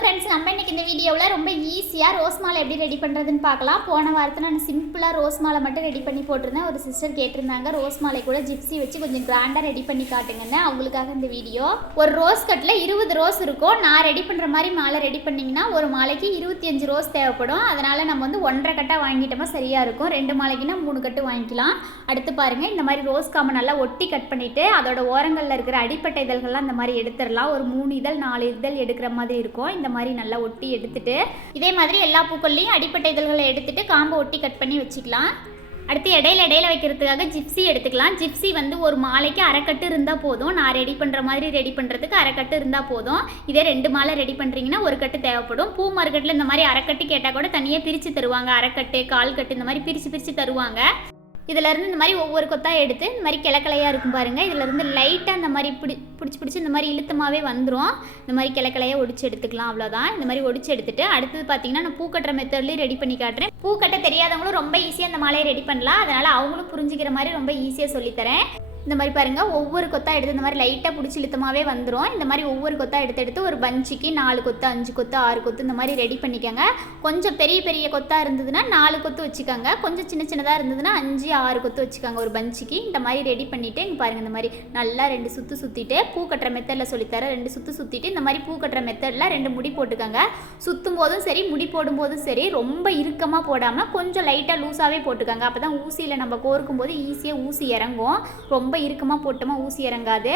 Friends, நம்ம இன்னைக்கு இந்த வீடியோவில் ரொம்ப ஈஸியாக ரோஸ் மாலை எப்படி ரெடி பண்ணுறதுன்னு பார்க்கலாம். போன வாரத்தில் நான் சிம்பிளாக ரோஸ் மாலை மட்டும் ரெடி பண்ணி போட்டிருந்தேன். ஒரு சிஸ்டர் கேட்டிருந்தாங்க ரோஸ் மாலை கூட ஜிப்ஸி வச்சு கொஞ்சம் கிராண்டாக ரெடி பண்ணி காட்டுங்கன்னு. அவங்களுக்காக இந்த வீடியோ. ஒரு ரோஸ் கட்டில் 20 ரோஸ் இருக்கும். நான் ரெடி பண்ணுற மாதிரி மாலை ரெடி பண்ணிங்கன்னா ஒரு மாலைக்கு 25 ரோஸ் தேவைப்படும். அதனால் நம்ம வந்து 1.5 கட்டாக வாங்கிட்டோமா சரியாக இருக்கும். 2 மாலைக்குன்னா 3 கட்டு வாங்கிக்கலாம். அடுத்து பாருங்கள், இந்த மாதிரி ரோஸ் காம்பை நல்லா ஒட்டி கட் பண்ணிவிட்டு அதோட ஓரங்களில் இருக்கிற அடிப்பட்ட இதழ்கள்லாம் இந்த மாதிரி எடுத்துடலாம். ஒரு 3 இதழ் 4 இதழ் எடுக்கிற மாதிரி இருக்கும். இந்த மாதிரி நல்லா ஒட்டி எடுத்துட்டு இதே மாதிரி எல்லா பூக்கள்லையும் அடிப்பட்ட இதழ்களை எடுத்துட்டு காம்பை ஒட்டி கட் பண்ணி வச்சுக்கலாம். அடுத்து இடையில வைக்கிறதுக்காக ஜிப்ஸி எடுத்துக்கலாம். ஜிப்ஸி வந்து ஒரு மாலைக்கு அரைக்கட்டு இருந்தால் போதும். நான் ரெடி பண்ணுற மாதிரி ரெடி பண்ணுறதுக்கு அரைக்கட்டு இருந்தால் போதும். இதே 2 மாலை ரெடி பண்ணுறீங்கன்னா ஒரு கட்டு தேவைப்படும். பூ மார்க்கெட்டில் இந்த மாதிரி அரைக்கட்டு கேட்டால் கூட தனியாக பிரித்து தருவாங்க. அரைக்கட்டு, கால் கட்டு இந்த மாதிரி பிரித்து தருவாங்க. இதிலேருந்து இந்த மாதிரி ஒவ்வொரு கொத்தாக எடுத்து இந்த மாதிரி கிளக்கலையாக இருக்கும் பாருங்கள். இதிலேருந்து லைட்டாக இந்த மாதிரி பிடிச்சி இந்த மாதிரி இழுத்தமாகவே வந்துடும். இந்த மாதிரி கிளக்கலையாக ஒடிச்சு எடுத்துக்கலாம். அவ்வளோதான். இந்த மாதிரி ஒடிச்சு எடுத்துகிட்டு அடுத்தது பார்த்தீங்கன்னா நான் பூக்கட்டுற மெத்தட்லேயும் ரெடி பண்ணி காட்டுறேன். பூக்கட்ட தெரியாதவங்களும் ரொம்ப ஈஸியாக இந்த மாலையை ரெடி பண்ணலாம். அதனால் அவங்களும் புரிஞ்சுக்கிற மாதிரி ரொம்ப ஈஸியாக சொல்லித்தரேன். இந்த மாதிரி பாருங்கள், ஒவ்வொரு கொத்தாக எடுத்து இந்த மாதிரி லைட்டாக பிடிச்சி இழுத்தமாகவே வந்துடும். இந்த மாதிரி ஒவ்வொரு கொத்தாக எடுத்து ஒரு பஞ்சுக்கு 4 கொத்து 5 கொத்து 6 கொத்து இந்த மாதிரி ரெடி பண்ணிக்கோங்க. கொஞ்சம் பெரிய கொத்தாக இருந்ததுன்னா 4 கொத்து வச்சுக்கோங்க. கொஞ்சம் சின்னதாக இருந்ததுன்னா 5 6 கொத்து வச்சுக்கோங்க ஒரு பஞ்சுக்கு. இந்த மாதிரி ரெடி பண்ணிவிட்டு இங்கே பாருங்கள், இந்த மாதிரி நல்லா 2 சுற்று சுற்றிட்டு பூ கட்டுற மெத்தடில் சொல்லித்தரேன். 2 சுற்று சுற்றிட்டு இந்த மாதிரி பூ கட்டுற மெத்தடில் 2 முடி போட்டுக்கோங்க. சுற்றும் போதும் சரி, முடி போடும்போதும் சரி, ரொம்ப இறுக்கமாக போடாமல் கொஞ்சம் லைட்டாக லூஸாகவே போட்டுக்கோங்க. அப்போ தான் ஊசியில் நம்ம கோர்க்கும் போது ஈஸியாக ஊசி இறங்கும். ரொம்ப இறுக்கமாக போட்டோமா ஊசி இறங்காது.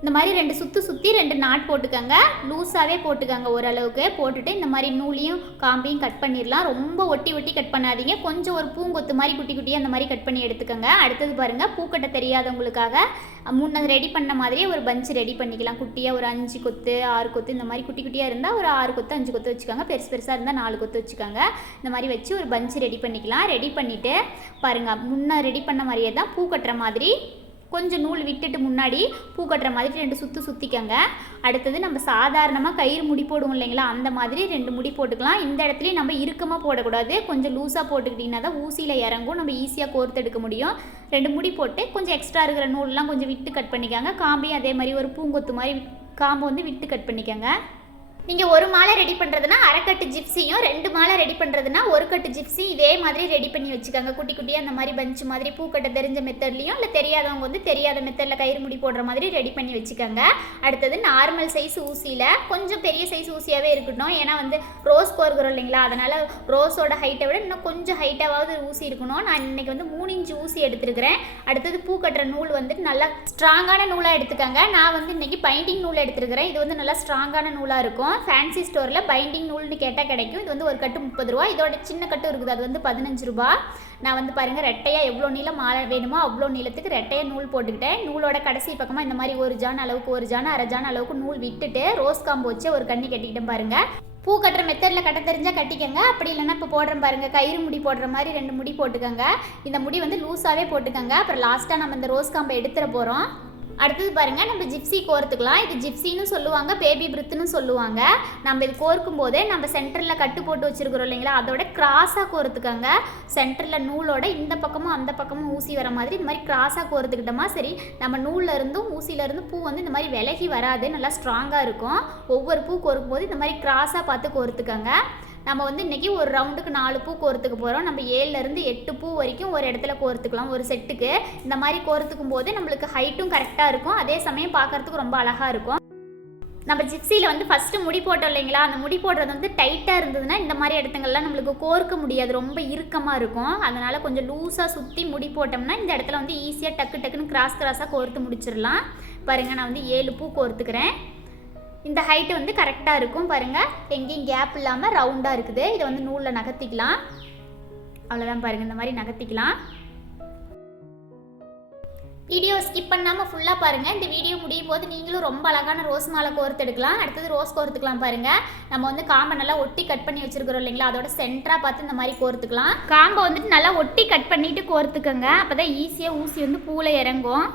இந்த மாதிரி 2 சுற்றி 2 நாட் போட்டுக்கோங்க. லூஸாகவே போட்டுக்கோங்க ஓரளவுக்கு. போட்டுட்டு இந்த மாதிரி நூலையும் காம்பையும் கட் பண்ணிடலாம். ரொம்ப ஒட்டி கட் பண்ணாதீங்க. கொஞ்சம் ஒரு பூங்கொத்து மாதிரி குட்டியாக அந்த மாதிரி கட் பண்ணி எடுத்துக்கோங்க. அடுத்தது பாருங்கள், பூக்கட்ட தெரியாதவங்களுக்காக முன்ன ரெடி பண்ண மாதிரியே ஒரு பஞ்சு ரெடி பண்ணிக்கலாம். குட்டியாக ஒரு 5 கொத்து 6 கொத்து இந்த மாதிரி குட்டியாக இருந்தால் ஒரு 6 கொத்து 5 கொத்து வச்சுக்கோங்க. பெருசாக இருந்தால் 4 கொத்து வச்சுக்கோங்க. இந்த மாதிரி வச்சு ஒரு பஞ்சு ரெடி பண்ணிக்கலாம். ரெடி பண்ணிவிட்டு பாருங்கள், முன்ன ரெடி பண்ண மாதிரியே தான் பூ கட்டுற மாதிரி கொஞ்சம் நூல் விட்டுட்டு முன்னாடி பூ கட்டுற மாதிரி 2 சுற்று சுற்றிக்கங்க. அடுத்தது நம்ம சாதாரணமாக கயிறு முடி போடுவோம் இல்லைங்களா, அந்த மாதிரி 2 முடி போட்டுக்கலாம். இந்த இடத்துலையும் நம்ம இறுக்கமாக போடக்கூடாது. கொஞ்சம் லூஸாக போட்டுக்கிட்டிங்கன்னா தான் ஊசியில் இறங்கும். நம்ம ஈஸியாக கோர்த்து எடுக்க முடியும். 2 முடி போட்டு கொஞ்சம் எக்ஸ்ட்ரா இருக்கிற நூல்லாம் கொஞ்சம் விட்டு கட் பண்ணிக்கோங்க. காம்பையும் அதே மாதிரி ஒரு பூங்கொத்து மாதிரி காம்பை வந்து விட்டு கட் பண்ணிக்கோங்க. நீங்கள் ஒரு மாலை ரெடி பண்ணுறதுனா அரைக்கட்டு ஜிப்ஸியும், 2 மாலை ரெடி பண்ணுறதுனா ஒரு கட்டு ஜிப்ஸி இதே மாதிரி ரெடி பண்ணி வச்சுக்கோங்க. குட்டியாக அந்த மாதிரி பஞ்சு மாதிரி பூக்கட்ட தெரிஞ்ச மெத்தட்லையும், இல்லை தெரியாதவங்க வந்து தெரியாத மெத்தடில் கயிறு முடி போடுற மாதிரி ரெடி பண்ணி வச்சுக்கோங்க. அடுத்தது நார்மல் சைஸ் ஊசியில் கொஞ்சம் பெரிய சைஸ் ஊசியாகவே இருக்கட்டும். ஏன்னா வந்து ரோஸ் கோர்க்கிறோம் இல்லைங்களா, அதனால் ரோஸோட ஹைட்டை விட இன்னும் கொஞ்சம் ஹைட்டாவது ஊசி இருக்கணும். நான் இன்றைக்கி வந்து 3 இன்ச்சு ஊசி எடுத்துருக்கிறேன். அடுத்தது பூ கட்டுற நூல் வந்துட்டு நல்லா ஸ்ட்ராங்கான நூலாக எடுத்துக்கோங்க. நான் வந்து இன்றைக்கி பைண்டிங் நூல் எடுத்துருக்கிறேன். இது வந்து நல்லா ஸ்ட்ராங்கான நூலாக இருக்கும். ஃபேன்சி ஸ்டோரில் பைண்டிங் நூல்னு கேட்டால் கிடைக்கும். இது வந்து ஒரு கட்டு 30 ரூபா. இதோட சின்ன கட்டு இருக்குது, அது வந்து 15 ரூபா. நான் வந்து பாருங்கள், ரெட்டையாக எவ்வளோ நீளம் மாலை வேணுமோ அவ்வளோ நீளத்துக்கு ரெட்டையாக நூல் போட்டுக்கிட்டேன். நூலோட கடைசி பக்கமாக இந்த மாதிரி 1 ஜான் அளவுக்கு 1 ஜான் 1/2 ஜான் அளவுக்கு நூல் விட்டுட்டு ரோஸ் காம்பு வச்சு ஒரு கண்ணி கட்டிக்கிட்டேன் பாருங்கள். பூ கட்டுற மெத்தடில் கட்ட தெரிஞ்சால் கட்டிக்கங்க. அப்படி இல்லைன்னா இப்போ போடுறேன் பாருங்கள், கயிறு முடி போடுற மாதிரி 2 முடி போட்டுக்கோங்க. இந்த முடி வந்து லூஸாகவே போட்டுக்கோங்க. அப்புறம் லாஸ்ட்டாக நம்ம இந்த ரோஸ் காம்பை எடுத்துட போகிறோம். அடுத்தது பாருங்கள், நம்ம ஜிப்ஸி கோர்த்துக்கலாம். இது ஜிப்ஸின்னு சொல்லுவாங்க, பேபி பிரித்துன்னு சொல்லுவாங்க. நம்ம இது கோர்க்கும் போதே நம்ம சென்டரில் கட்டு போட்டு வச்சுருக்கிறோம் இல்லைங்களா, அதோட கிராஸாக கோர்த்துக்கோங்க. சென்டரில் நூலோட இந்த பக்கமும் அந்த பக்கமும் ஊசி வர மாதிரி இந்த மாதிரி கிராஸாக கோர்த்துக்கிட்டோமா சரி, நம்ம நூலில் இருந்தும் ஊசியில் இருந்தும் பூ வந்து இந்த மாதிரி விலகி வராது, நல்லா ஸ்ட்ராங்காக இருக்கும். ஒவ்வொரு பூ கோர்க்கும் போது இந்த மாதிரி கிராஸாக பார்த்து கோர்த்துக்கோங்க. நம்ம வந்து இன்றைக்கி ஒரு ரவுண்டுக்கு 4 பூ கோர்த்துக்க போகிறோம். நம்ம 7லேருந்து 8 பூ வரைக்கும் ஒரு இடத்துல கோர்த்துக்கலாம் ஒரு செட்டுக்கு. இந்த மாதிரி கோர்த்துக்கும் போது நம்மளுக்கு ஹைட்டும் கரெக்டாக இருக்கும். அதே சமயம் பார்க்குறதுக்கு ரொம்ப அழகாக இருக்கும். நம்ம ஜிப்ஸியில் வந்து ஃபஸ்ட்டு முடி போட்டோம் இல்லைங்களா, அந்த முடி போடுறது வந்து டைட்டாக இருந்ததுன்னா இந்த மாதிரி இடத்துங்கள்லாம் நம்மளுக்கு கோர்க்க முடியாது, ரொம்ப இறுக்கமாக இருக்கும். அதனால் கொஞ்சம் லூஸாக சுற்றி முடி போட்டோம்னா இந்த இடத்துல வந்து ஈஸியாக டக்குன்னு கிராஸாக கோர்த்து முடிச்சிடலாம். பாருங்கள், நான் வந்து 7 பூ கோர்த்துக்கிறேன். இந்த ஹைட்டு வந்து கரெக்டாக இருக்கும் பாருங்கள், எங்கேயும் கேப் இல்லாமல் ரவுண்டாக இருக்குது. இதை வந்து நூலில் நகர்த்திக்கலாம். அவ்வளோதான் பாருங்கள், இந்த மாதிரி நகர்த்திக்கலாம். வீடியோ ஸ்கிப் பண்ணாமல் ஃபுல்லாக பாருங்கள். இந்த வீடியோ முடியும் போது நீங்களும் ரொம்ப அழகான ரோஸ் மாலை கோர்த்து எடுக்கலாம். அடுத்தது ரோஸ் கோர்த்துக்கலாம் பாருங்கள். நம்ம வந்து காம்பை நல்லா ஒட்டி கட் பண்ணி வச்சுருக்கிறோம் இல்லைங்களா, அதோட சென்டராக பார்த்து இந்த மாதிரி கோர்த்துக்கலாம். காம்பை வந்துட்டு நல்லா ஒட்டி கட் பண்ணிவிட்டு கோர்த்துக்கோங்க. அப்போ தான் ஈஸியாக ஊசி வந்து பூவில் இறங்கும்.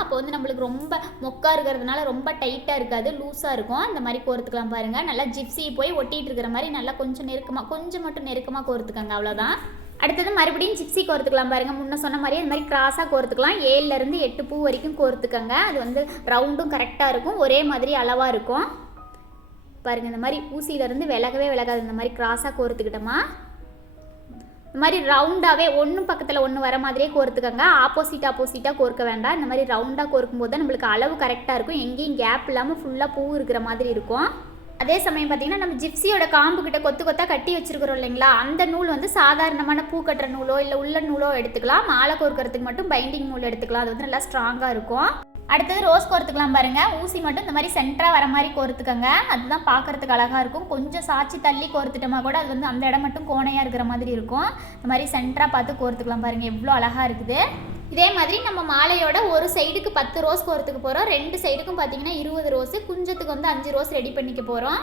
அப்போ வந்து நம்மளுக்கு ரொம்ப மொக்கா இருக்கிறதுனால ரொம்ப டைட்டாக இருக்காது, லூஸாக இருக்கும். இந்த மாதிரி கோர்த்துக்கலாம் பாருங்கள். நல்லா ஜிப்ஸி போய் ஒட்டிகிட்டு இருக்கிற மாதிரி நல்லா கொஞ்சம் மட்டும் நெருக்கமாக கோர்த்துக்கோங்க. அவ்வளோதான். அடுத்தது மறுபடியும் ஜிப்ஸி கோர்த்துக்கலாம் பாருங்கள். முன்ன சொன்ன மாதிரியே இந்த மாதிரி கிராஸாக கோர்த்துக்கலாம். 7லேருந்து 8 பூ வரைக்கும் கோர்த்துக்கோங்க. அது வந்து ரவுண்டும் கரெக்டாக இருக்கும், ஒரே மாதிரி அளவாக இருக்கும். பாருங்கள் இந்த மாதிரி ஊசியிலேருந்து விலகவே விலகாது. இந்த மாதிரி கிராஸாக கோர்த்துக்கிட்டோமா இந்த மாதிரி ரவுண்டாகவே ஒன்று பக்கத்தில் ஒன்று வர மாதிரியே கோர்த்துக்கோங்க. ஆப்போசிட்டாக கோர்க்க வேண்டாம். இந்த மாதிரி ரவுண்டாக கோர்க்கும் போது தான் நம்மளுக்கு அளவு கரெக்டாக இருக்கும். எங்கேயும் கேப் இல்லாமல் ஃபுல்லாக பூ இருக்கிற மாதிரி இருக்கும். அதே சமயம் பார்த்திங்கன்னா நம்ம ஜிப்சியோட காம்பு கிட்ட கொத்து கொத்தாக கட்டி வச்சுருக்கிறோம் இல்லைங்களா, அந்த நூல் வந்து சாதாரணமான பூ கட்டுற நூலோ இல்லை உள்ள நூலோ எடுத்துக்கலாம். மாலை கோர்க்கறதுக்கு மட்டும் பைண்டிங் நூல் எடுத்துக்கலாம். அது வந்து நல்லா ஸ்ட்ராங்காக இருக்கும். அடுத்தது ரோஸ் கோர்த்துக்கலாம் பாருங்கள். ஊசி மட்டும் இந்த மாதிரி சென்டராக வர மாதிரி கோர்த்துக்கோங்க. அதுதான் பார்க்குறதுக்கு அழகாக இருக்கும். கொஞ்சம் சாட்சி தள்ளி கோர்த்துட்டோமா கூட அது வந்து அந்த இடம் மட்டும் கோணையாக இருக்கிற மாதிரி இருக்கும். இந்த மாதிரி சென்டராக பார்த்து கோர்த்துக்கலாம் பாருங்கள், எவ்வளோ அழகாக இருக்குது. இதே மாதிரி நம்ம மாலையோட ஒரு சைடுக்கு 10 ரோஸ் கோர்த்துக்கு போகிறோம். 2 சைடுக்கும் பார்த்தீங்கன்னா 20 ரோஸு, குஞ்சத்துக்கு வந்து 5 ரோஸ் ரெடி பண்ணிக்க போகிறோம்.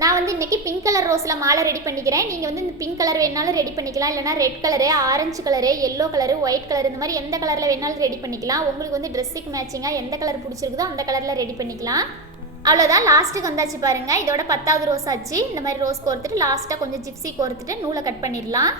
நான் வந்து இன்றைக்கி பிங்க் கலர் ரோஸில் மாலை ரெடி பண்ணிக்கிறேன். நீங்கள் வந்து இந்த பிங்க் கலர் வேணாலும் ரெடி பண்ணிக்கலாம். இல்லைனா red colour, orange colour, yellow colour, white colour, இந்த மாதிரி எந்த கலரில் வேணாலும் ரெடி பண்ணிக்கலாம். உங்களுக்கு வந்து ட்ரெஸ்ஸுக்கு மேட்சிங்காக எந்த கலர் பிடிச்சிருக்குதோ அந்த கலரில் ரெடி பண்ணிக்கலாம். அவ்வளோதான், லாஸ்ட்டுக்கு வந்தாச்சு பாருங்கள். இதோட 10வது ரோஸ் ஆச்சு. இந்த மாதிரி ரோஸ் கோர்த்துட்டு லாஸ்ட்டாக கொஞ்சம் ஜிப்சி கோர்த்துட்டு நூலை கட் பண்ணிடலாம்.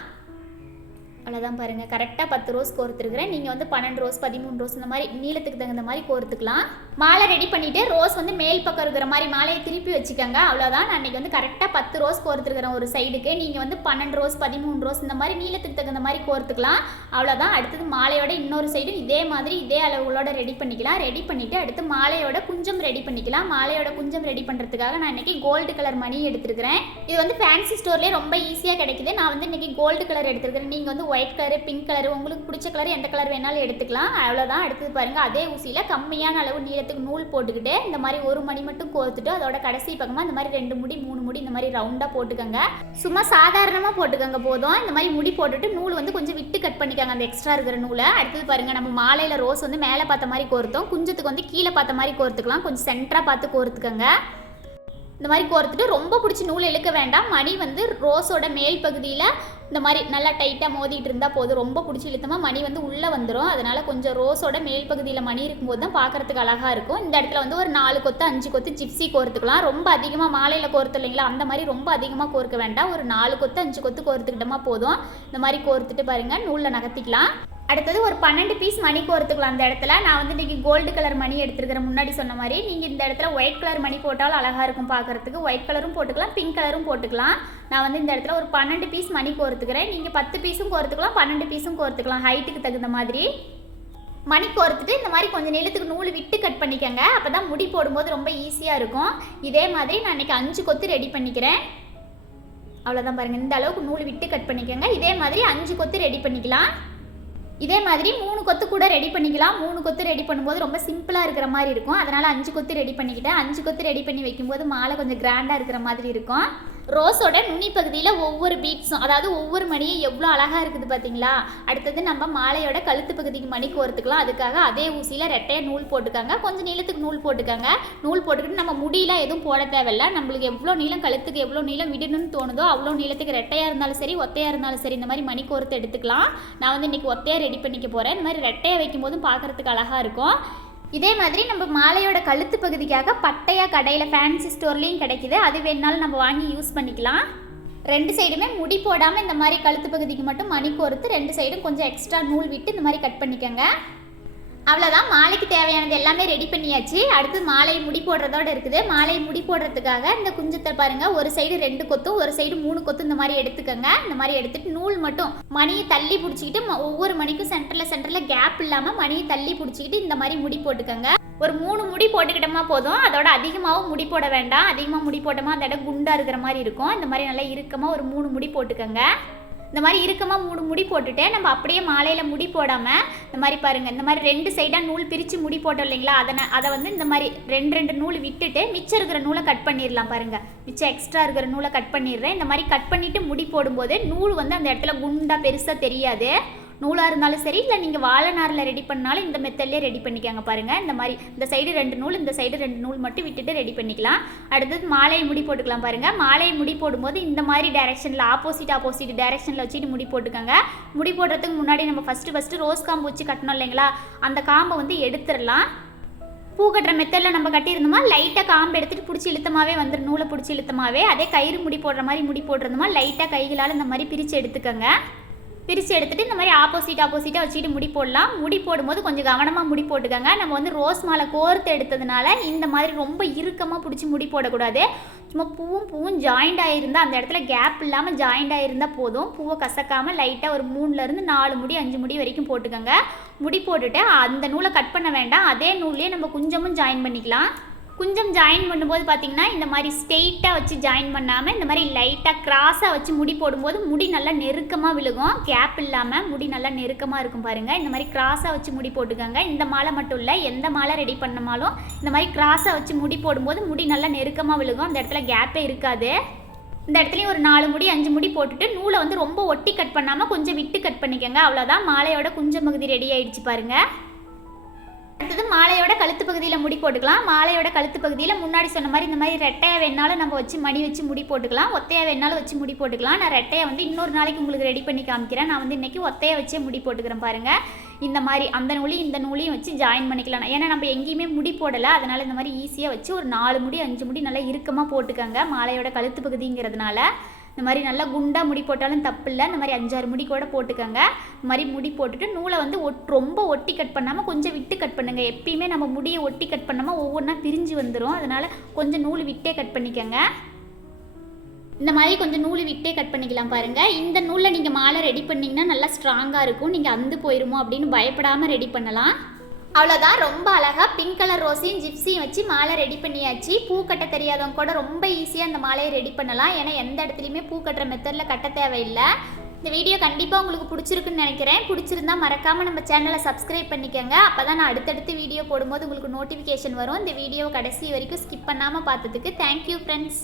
அவ்வளோதான் பாருங்கள், கரெக்டாக 10 ரோஸ் கோர்த்துருக்குறேன். நீங்கள் வந்து 12 ரோஸ் 13 ரோஸ் இந்த மாதிரி நீளத்துக்கு தகுந்த மாதிரி கோர்த்துக்கலாம். மாலை ரெடி பண்ணிவிட்டு ரோஸ் வந்து மேல் பக்கம் இருக்கிற மாதிரி மாலையை திருப்பி வச்சுக்கோங்க. அவ்வளோதான், நான் இன்றைக்கி வந்து கரெக்டாக 10 ரோஸ் கோர்த்துருக்குறேன் ஒரு சைடுக்கு. நீங்கள் வந்து 12 ரோஸ் 13 ரோஸ் இந்த மாதிரி நீளத்துக்கு தகுந்த மாதிரி கோர்த்துக்கலாம். அவ்வளோதான். அடுத்தது மாலையோட இன்னொரு சைடும் இதே மாதிரி இதே அளவுகளோட ரெடி பண்ணிக்கலாம். ரெடி பண்ணிவிட்டு அடுத்து மாலையோட குஞ்சம் ரெடி பண்ணிக்கலாம். மாலையோட குஞ்சம் ரெடி பண்ணுறதுக்காக நான் இன்றைக்கி கோல்டு கலர் மணி எடுத்துருக்கிறேன். இது வந்து ஃபேன்சி ஸ்டோர்லேயே ரொம்ப ஈஸியாக கிடைக்குது. நான் வந்து இன்றைக்கி கோல்டு கலர் எடுத்துருக்கிறேன். நீங்கள் வந்து ஒயிட் கலரு, பிங்க் கலரு, உங்களுக்கு பிடிச்ச கலர் எந்த கலர் வேணாலும் எடுத்துக்கலாம். அவ்வளோதான். அடுத்தது பாருங்கள், அதே ஊசியில் கம்மியான அளவு நீளத்துக்கு நூல் போட்டுக்கிட்டு இந்த மாதிரி ஒரு மணி மட்டும் கோர்த்துட்டு அதோட கடைசி பக்கமாக இந்த மாதிரி 2 முடி 3 முடி இந்த மாதிரி ரவுண்டாக போட்டுக்கோங்க. சும்மா சாதாரணமாக போட்டுக்கோங்க போதும். இந்த மாதிரி முடி போட்டுட்டு நூல் வந்து கொஞ்சம் விட்டு கட் பண்ணிக்கோங்க அந்த எக்ஸ்ட்ரா இருக்கிற நூலை. அடுத்தது பாருங்கள், நம்ம மாலையில் ரோஸ் வந்து மேலே பார்த்த மாதிரி கோர்த்தோம், குஞ்சத்துக்கு வந்து கீழே பார்த்த மாதிரி கோர்த்துக்கலாம். கொஞ்சம் சென்டராக பார்த்து கோர்த்துக்கோங்க. இந்த மாதிரி கோர்த்துட்டு ரொம்ப பிடிச்சி நூல் இழுக்க வேண்டாம். மணி வந்து ரோஸோட மேல் பகுதியில் இந்த மாதிரி நல்லா டைட்டாக மோதிட்டு இருந்தால் போதும். ரொம்ப பிடிச்சி இழுத்தமாக மணி வந்து உள்ளே வந்துடும். அதனால் கொஞ்சம் ரோஸோட மேல் பகுதியில் மணி இருக்கும்போது தான் பார்க்குறதுக்கு அழகாக இருக்கும். இந்த இடத்துல வந்து ஒரு 4 கொத்து 5 கொத்து ஜிப்சி கோர்த்துக்கலாம். ரொம்ப அதிகமாக மாலையில் கோர்த்து இல்லைங்களா, அந்த மாதிரி ரொம்ப அதிகமாக கோர்க்க வேண்டாம். ஒரு 4 கொத்து 5 கொத்து கோர்த்துக்கிட்டோமா போதும். இந்த மாதிரி கோர்த்துட்டு பாருங்கள், நூலில் நகர்த்திக்கலாம். அடுத்தது ஒரு 12 பீஸ் மணி கோர்த்துக்கலாம். அந்த இடத்துல நான் வந்து இன்றைக்கி கோல்டு கலர் மணி எடுத்துருக்கிறேன். முன்னாடி சொன்ன மாதிரி நீங்கள் இந்த இடத்துல ஒயிட் கலர் மணி போட்டாலும் அழகாக இருக்கும் பார்க்குறதுக்கு. ஒயிட் கலரும் போட்டுக்கலாம், பிங்க் கலரும் போட்டுக்கலாம். நான் வந்து இந்த இடத்துல ஒரு 12 பீஸ் மணி கோர்த்துக்கிறேன். நீங்கள் 10 பீஸும் கோர்த்துக்கலாம், 12 பீஸும் கோர்த்துக்கலாம், ஹைட்டுக்கு தகுந்த மாதிரி. மணி கோர்த்துட்டு இந்த மாதிரி கொஞ்சம் நீளத்துக்கு நூல் விட்டு கட் பண்ணிக்கோங்க. அப்போ தான் முடி போடும்போது ரொம்ப ஈஸியாக இருக்கும். இதே மாதிரி நான் இன்றைக்கி 5 கொத்து ரெடி பண்ணிக்கிறேன். அவ்வளோதான் பாருங்கள், இந்த அளவுக்கு நூல் விட்டு கட் பண்ணிக்கோங்க. இதே மாதிரி 5 கொத்து ரெடி பண்ணிக்கலாம். இதே மாதிரி 3 கொத்து கூட ரெடி பண்ணிக்கலாம். 3 கொத்து ரெடி பண்ணும்போது ரொம்ப சிம்பிளாக இருக்கிற மாதிரி இருக்கும். அதனால் 5 கொத்து ரெடி பண்ணிக்கிட்டேன். 5 கொத்து ரெடி பண்ணி வைக்கும்போது மாலை கொஞ்சம் கிராண்டாக இருக்கிற மாதிரி இருக்கும். ரோஸோட நுனி பகுதியில் ஒவ்வொரு பீட்ஸும், அதாவது ஒவ்வொரு மணியும் எவ்வளோ அழகாக இருக்குது பார்த்தீங்களா. அடுத்தது நம்ம மாலையோட கழுத்து பகுதிக்கு மணி கோர்த்துக்கலாம். அதுக்காக அதே ஊசியில் ரெட்டையாக நூல் போட்டுக்காங்க. கொஞ்சம் நீளத்துக்கு நூல் போட்டுக்காங்க. நூல் போட்டுக்கிட்டு நம்ம முடியெலாம் எதுவும் போட தேவையில்லை. நம்மளுக்கு எவ்வளோ நீளம், கழுத்துக்கு எவ்வளோ நீளம் விடணும்னு தோணுதோ அவ்வளோ நீளத்துக்கு ரெட்டையாக இருந்தாலும் சரி ஒத்தையாக இருந்தாலும் சரி இந்த மாதிரி மணி கோர்த்து எடுத்துக்கலாம். நான் வந்து இன்றைக்கி ஒத்தையாக ரெடி பண்ணிக்க போகிறேன். இந்த மாதிரி ரெட்டையாக வைக்கும் போதும் பார்க்குறதுக்கு அழகாக இருக்கும். இதே மாதிரி நம்ம மாலையோட கழுத்து பகுதிக்காக பட்டையாக கடையில் ஃபேன்சி ஸ்டோர்லேயும் கிடைக்கிது. அது வேணுனாலும் நம்ம வாங்கி யூஸ் பண்ணிக்கலாம். 2 சைடுமே முடி போடாமல் இந்த மாதிரி கழுத்து பகுதிக்கு மட்டும் மணி கோர்த்து 2 சைடும் கொஞ்சம் எக்ஸ்ட்ரா நூல் விட்டு இந்த மாதிரி கட் பண்ணிக்கோங்க. அவ்வளோதான், மாலைக்கு தேவையானது எல்லாமே ரெடி பண்ணியாச்சு. அடுத்து மாலையை முடி போடுறதோடு இருக்குது. மாலையை முடி போடுறதுக்காக இந்த குஞ்சத்தை பாருங்கள், ஒரு சைடு 2 கொத்தும் ஒரு சைடு 3 கொத்தும் இந்த மாதிரி எடுத்துக்கோங்க. இந்த மாதிரி எடுத்துகிட்டு நூல் மட்டும் மணியை தள்ளி பிடிச்சிக்கிட்டு ஒவ்வொரு மணிக்கும் சென்டரில் கேப் இல்லாமல் மணியை தள்ளி பிடிச்சிக்கிட்டு இந்த மாதிரி முடி போட்டுக்கோங்க. ஒரு 3 முடி போட்டுக்கிட்டோமா போதும். அதோட அதிகமாகவும் முடி போட வேண்டாம். அதிகமாக முடி போட்டோமா அந்த இடம் குண்டாக இருக்கிற மாதிரி இருக்கும். இந்த மாதிரி நல்லா இறுக்கமாக ஒரு 3 முடி போட்டுக்கோங்க. இந்த மாதிரி இறுக்கமாக 3 முடி போட்டுட்டு நம்ம அப்படியே மாலையில் முடி போடாமல் இந்த மாதிரி பாருங்கள், இந்த மாதிரி 2 சைடாக நூல் பிரித்து முடி போட்டோம் இல்லைங்களா, அதை வந்து இந்த மாதிரி 2 நூல் விட்டுட்டு மிச்சம் இருக்கிற நூலை கட் பண்ணிடலாம். பாருங்கள், மிச்சம் எக்ஸ்ட்ரா இருக்கிற நூலை கட் பண்ணிடுறேன். இந்த மாதிரி கட் பண்ணிவிட்டு முடி போடும்போது நூல் வந்து அந்த இடத்துல குண்டாக பெருசாக தெரியாது. நூலாக இருந்தாலும் சரி, இல்லை நீங்கள் வாழை நாரில் ரெடி பண்ணாலும் இந்த மெத்தட்லேயே ரெடி பண்ணிக்காங்க. பாருங்கள், இந்த மாதிரி இந்த சைடு 2 நூல் இந்த சைடு 2 நூல் மட்டும் விட்டுட்டு ரெடி பண்ணிக்கலாம். அடுத்தது மாலையை முடி போட்டுக்கலாம். பாருங்கள், மாலையை முடி போடும்போது இந்த மாதிரி டைரெக்ஷனில் ஆப்போசிட் டைரெக்ஷனில் வச்சுட்டு முடி போட்டுக்கோங்க. முடி போடுறதுக்கு முன்னாடி நம்ம ஃபஸ்ட்டு ரோஸ் காம்பு வச்சு கட்டணும் இல்லைங்களா, அந்த காம்பை வந்து எடுத்துடலாம். பூ கட்டுற மெத்தடில் நம்ம கட்டியிருந்தோமா லைட்டாக காம்பு எடுத்துகிட்டு பிடிச்சி இழுத்தமாகவே வந்துடும், நூலை பிடிச்சி இழுத்தமாகவே. அதே கயிறு முடி போடுற மாதிரி முடி போடுறதுமா லைட்டாக கைகளால் இந்த மாதிரி பிரித்து எடுத்துக்கோங்க. பிரித்து எடுத்துகிட்டு இந்த மாதிரி ஆப்போசிட்டாக வச்சுக்கிட்டு முடி போடலாம். முடி போடும்போது கொஞ்சம் கவனமாக முடி போட்டுக்கோங்க. நம்ம வந்து ரோஸ் மாலை கோர்த்து எடுத்ததுனால இந்த மாதிரி ரொம்ப இறுக்கமாக பிடிச்சி முடி போடக்கூடாது. சும்மா பூவும் ஜாயிண்ட் ஆகிருந்தால் அந்த இடத்துல கேப் இல்லாமல் ஜாயிண்ட் ஆகிருந்தால் போதும். பூவை கசக்காமல் லைட்டாக ஒரு 3லேருந்து 4 முடி 5 முடி வரைக்கும் போட்டுக்கோங்க. முடி போட்டுட்டு அந்த நூலை கட் பண்ண வேண்டாம், அதே நூல்லையே நம்ம குஞ்சமும் ஜாயின் பண்ணிக்கலாம். குஞ்சம் ஜாயின் பண்ணும்போது பார்த்திங்கன்னா இந்த மாதிரி ஸ்ட்ரெயிட்டாக வச்சு ஜாயின் பண்ணாமல் இந்த மாதிரி லைட்டாக கிராஸாக வச்சு முடி போடும்போது முடி நல்லா நெருக்கமாக விழுகும். கேப் இல்லாமல் முடி நல்லா நெருக்கமாக இருக்கும் பாருங்கள். இந்த மாதிரி கிராஸாக வச்சு முடி போட்டுக்கோங்க. இந்த மாலை மட்டும் இல்லை, எந்த மாலை ரெடி பண்ணாலும் இந்த மாதிரி கிராஸாக வச்சு முடி போடும்போது முடி நல்லா நெருக்கமாக விழுகும். அந்த இடத்துல கேப்பே இருக்காது. இந்த இடத்துலையும் ஒரு 4 முடி 5 முடி போட்டுட்டு நூலை வந்து ரொம்ப ஒட்டி கட் பண்ணாமல் கொஞ்சம் விட்டு கட் பண்ணிக்கோங்க. அவ்வளோதான், மாலையோட குஞ்சம் பகுதி ரெடி ஆகிடுச்சு பாருங்கள். அடுத்தது மாலையோட கழுத்து பகுதியில் முடி போட்டுக்கலாம். மாலையோட கழுத்து பகுதியில் முன்னாடி சொன்ன மாதிரி இந்த மாதிரி ரெட்டையாக வேணாலும் நம்ம வச்சு மணி வச்சு முடி போட்டுக்கலாம், ஒத்தையாக வேணாலும் வச்சு முடி போட்டுக்கலாம். நான் ரெட்டையை வந்து இன்னொரு நாளைக்கு உங்களுக்கு ரெடி பண்ணி காமிக்கிறேன். நான் வந்து இன்றைக்கி ஒத்தையை வச்சே முடி போட்டுக்கிறேன் பாருங்கள். இந்த மாதிரி அந்த நூலையும் இந்த நூலையும் வச்சு ஜாயின் பண்ணிக்கலாம். ஏன்னா நம்ம எங்கேயுமே முடி போடலை, அதனால் இந்த மாதிரி ஈஸியாக வச்சு ஒரு 4 முடி 5 முடி நல்லா இறுக்கமாக போட்டுக்கோங்க. மாலையோட கழுத்து பகுதிங்கிறதுனால இந்த மாதிரி நல்லா குண்டாக முடி போட்டாலும் தப்பு இல்லை. இந்த மாதிரி 5-6 முடி கூட போட்டுக்கோங்க. இந்த மாதிரி முடி போட்டுட்டு நூலை வந்து ரொம்ப ஒட்டி கட் பண்ணாமல் கொஞ்சம் விட்டு கட் பண்ணுங்கள். எப்பயுமே நம்ம முடியை ஒட்டி கட் பண்ணாமல் ஒவ்வொன்றா பிரிஞ்சு வந்துடும். அதனால் கொஞ்சம் நூல் விட்டே கட் பண்ணிக்கோங்க. இந்த மாதிரி கொஞ்சம் நூல் விட்டே கட் பண்ணிக்கலாம் பாருங்கள். இந்த நூலில் நீங்கள் மாலை ரெடி பண்ணிங்கன்னா நல்லா ஸ்ட்ராங்காக இருக்கும். நீங்கள் அந்து போயிடுமோ அப்படின்னு பயப்படாமல் ரெடி பண்ணலாம். அவ்வளோதான், ரொம்ப அழகாக பிங்க் கலர் ரோஸையும் ஜிப்ஸியும் வச்சு மாலை ரெடி பண்ணியாச்சு. பூ கட்ட தெரியாதவங்க கூட ரொம்ப ஈஸியாக அந்த மாலையை ரெடி பண்ணலாம். ஏன்னா எந்த இடத்துலையுமே பூ கட்டுற மெத்தடில் கட்ட தேவையில்லை. இந்த வீடியோ கண்டிப்பாக உங்களுக்கு பிடிச்சிருக்குன்னு நினைக்கிறேன். பிடிச்சிருந்தா மறக்காமல் நம்ம சேனலை சப்ஸ்கிரைப் பண்ணிக்கோங்க. அப்போ தான் நான் அடுத்தடுத்து வீடியோ போடும்போது உங்களுக்கு நோட்டிஃபிகேஷன் வரும். இந்த வீடியோவை கடைசி வரைக்கும் ஸ்கிப் பண்ணாமல் பார்த்ததுக்கு தேங்க்யூ ஃப்ரெண்ட்ஸ்.